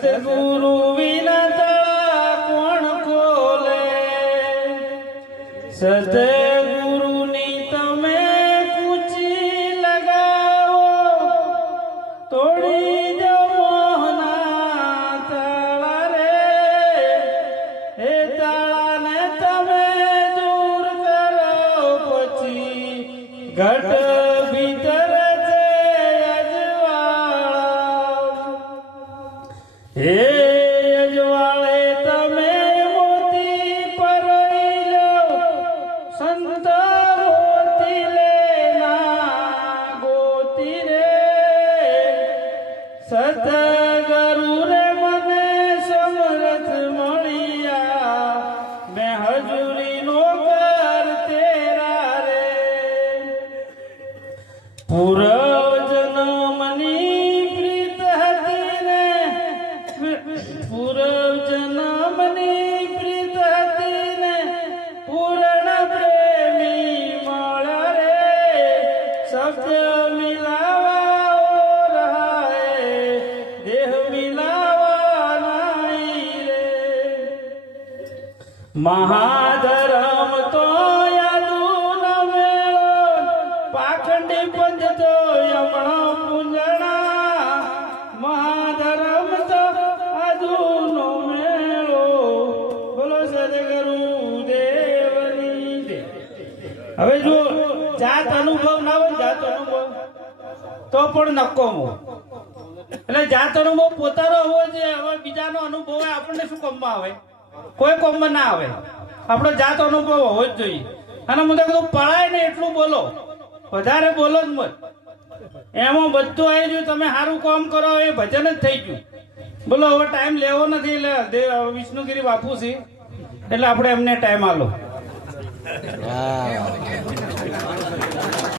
સદગુરુ વિના કોણ ખોલે સદગુરુની તમે કૂચી લગાવો તોડી દો મોહના તાળા રે એ તાળાને તમે દૂર કરો પછી ઘટ ભીતર છે અજવાળા હે અજવાળે તમે મોતી પરોઈ લો સંત મોતી લેના ગોતી રે સતગુરુ રે મને સમરથ મળ્યા મેં હજુરી નો કર તેરા રે પૂર્વ જન્મની પ્રીત હતી ને પૂર્વ જન્મની પ્રીત હતી ને પૂર્ણ પ્રેમી મળ રે શબ્દ મિલાવા રહાય દેહ મિલાવા નહીં રે મહાધર્મ તો યાદુ ન મેળો પાખંડી પંચ તો યમણો પૂંજણા મહાધર્મ તો આદુનો મેળો બોલો સદગુરુ દેવની જય. હવે જો જાત અનુભવ ના હોય જાત અનુભવ તો પણ નકોમો એટલે જાત અનુભવ પોતાનો હોવો જોઈએ. હવે બીજાનો અનુભવ હોય આપણને શું કામમાં આવે? કોઈ કામમાં ના આવે. આપણો જાત અનુભવ હોવો જ જોઈએ. અને મને કીધું પળાય ને એટલું બોલો, વધારે બોલો જ મત. એમાં બધું આવી ગયું. તમે સારું કામ કરો એ ભજન જ થઈ ગયું. બોલો હવે ટાઈમ લેવો નથી. એટલે વિષ્ણુગીરી બાપુ છે એટલે આપણે એમને ટાઈમ આલો.